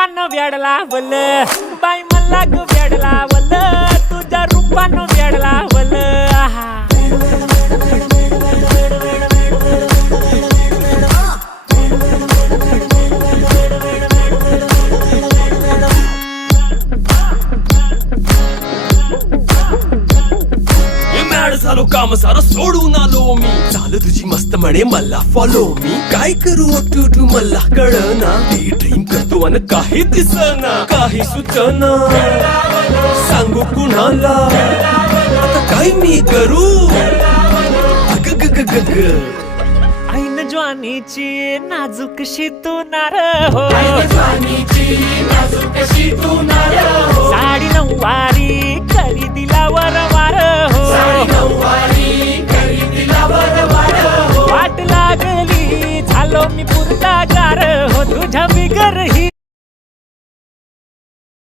रूपानं वेड लावल बाई मला ग वेड लावल तुझ्या रूपानं वेड लावल झालो काम सारा सोडून आलो मी चाल तुझी मस्त म्हणे मला फॉलो मी काय करू टू मला कळना ती ड्रीम करतो आणि काही दिसना काही सुचना सांगू कुणाला आता काय मी करू ऐन ज्वानीची नाजूकशी तू नार हो साडी नऊवारी करी दिला वरवार हो वाट लागली झालो मी पुरता गार हो तुझ्या बिगर